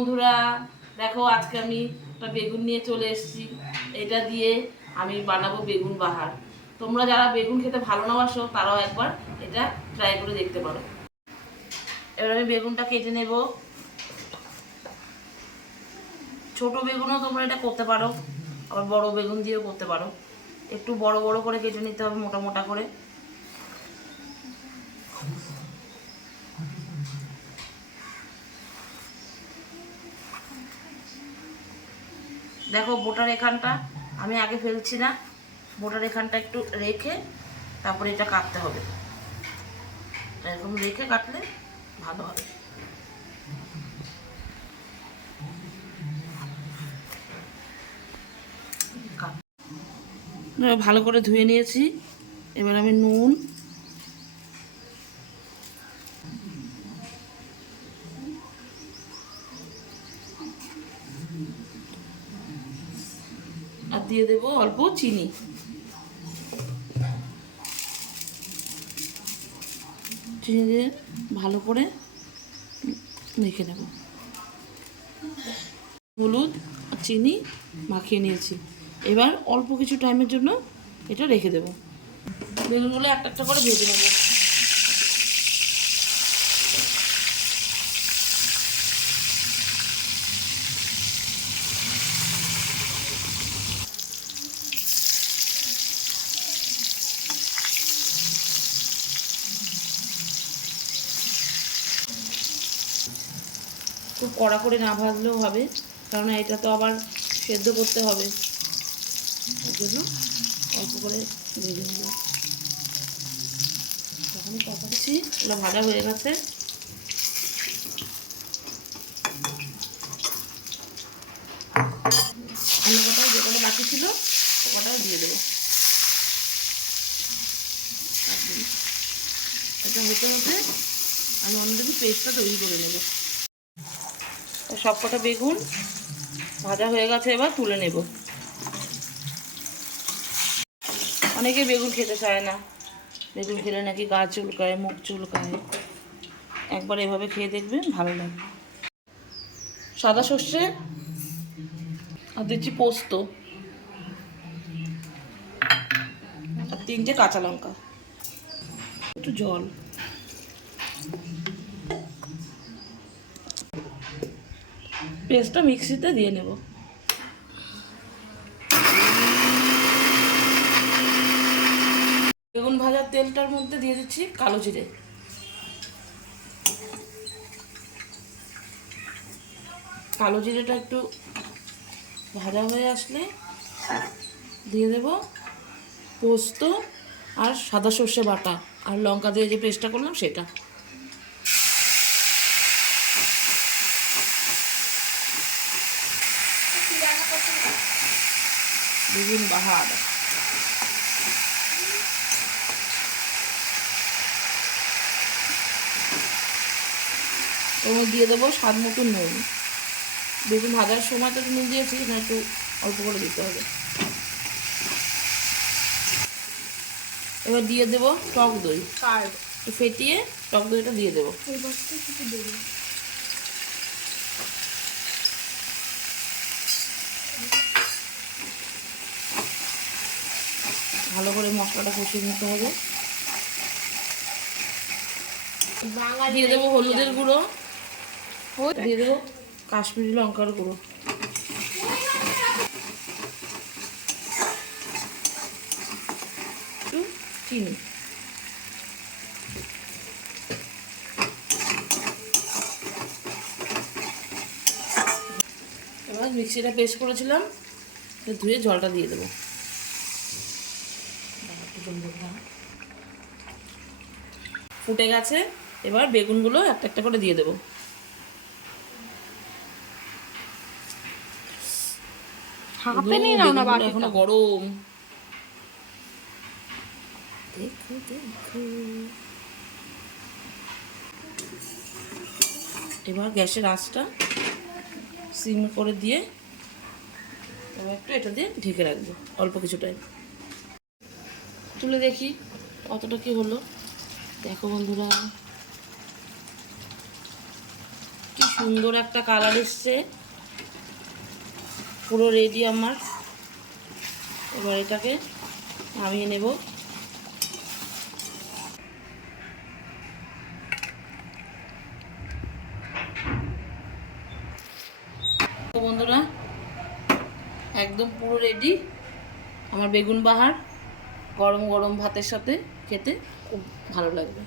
বন্ধুরা, দেখো আজকে আমি একটা বেগুন নিয়ে চলে এসেছি। এটা দিয়ে আমি বানাবো বেগুন বাহার। তোমরা যারা বেগুন খেতে ভালো না বাসো তারাও একবার এটা ট্রাই করে দেখতে পারো। এবার আমি বেগুনটা কেটে নেব। ছোট বেগুনও তোমরা এটা করতে পারো, আবার বড় বেগুন দিয়েও করতে পারো। একটু বড় বড় করে কেটে নিতে হবে, মোটা মোটা করে। দেখো বোটার এখানটা আমি আগে ফেলছি না, বোটার এখানটা একটু রেখে তারপরে এটা কাটতে হবে। এরকম রেখে কাটলে ভালো হবে। ভালো করে ধুয়ে নিয়েছি। এবার আমি নুন, আর দিয়ে দেবো অল্প চিনি। চিনি দিয়ে ভালো করে মেখে নেব। হলুদ আর চিনি মাখিয়ে নিয়েছি। এবার অল্প কিছু টাইমের জন্য এটা রেখে দেবো। বেগুনগুলো একটা একটা করে ভেজে নেব। খুব কড়া করে না ভাজলেও হবে, কারণ এটা তো আবার সেদ্ধ করতে হবে, ওই জন্য অল্প করে ভেজে নেব। যখনই কষাচ্ছি এগুলো ভাজা হয়ে গেছে। অন্য কটাও যে কটা বাকি ছিল ও কটাও দিয়ে দেবো। এটা হতে হতে আমি অন্যদিকে পেস্টটা তৈরি করে নেব। সব কটা বেগুন ভাজা হয়ে গেছে, এবার তুলে নেব। অনেকে বেগুন খেতে চায় না, বেগুন খেলে নাকি গা চুলকায়, মুখ চুলকায়। একবার এভাবে খেয়ে দেখবেন, ভালো লাগবে। সাদা সর্ষে আর দিচ্ছি পোস্ত আর 3টে কাঁচা লঙ্কা, একটু জল। পেস্টটা মিক্সিতে দিয়ে নেব। বেগুন ভাজার তেলটার মধ্যে দিয়ে দিচ্ছি কালো জিরে। কালো জিরেটা একটু ভাজা হয়ে আসলে দিয়ে দেব পোস্ত আর সাদা সর্ষে বাটা আর লঙ্কা দিয়ে যে পেস্টটা করলাম সেটা। বেগুন বাহার। ওর মধ্যে দিয়ে দেবো স্বাদ মতো নুন। বেগুন ভাজার সময় তো নুন দিয়েছি, না একটু অল্প করে দিতে হবে। এবার দিয়ে দেবো টক দই, ফেটিয়ে টক দইটা দিয়ে দেবো। ভালো করে মশলাটা কষিয়ে নিতে হবে। দিয়ে দেবো হলুদের গুঁড়ো, দিয়ে দেবো কাশ্মীরি লঙ্কার গুঁড়ো, একটু চিনি। এবার মিক্সিটা পেস্ট করেছিলাম, ধুয়ে জলটা দিয়ে দেবো। ফুটে গেছে, এবার বেগুনগুলো একটা একটা করে দিয়ে দেবো। এখনো গরম। দেখো দেখো। এবার গ্যাসের আঁচটা সিম করে দিয়ে এবার একটু এটা দিয়ে ঢেকে রাখবো অল্প কিছু টাইম। তুলে দেখি কতটা কি হলো। দেখো বন্ধুরা, কি সুন্দর একটা কালার এসছে, পুরো রেডি আমার। এবার এটাকে নামিয়ে নেব। তো বন্ধুরা, একদম পুরো রেডি আমার বেগুন বাহার। গরম গরম ভাতের সাথে খেতে খুব ভালো লাগবে।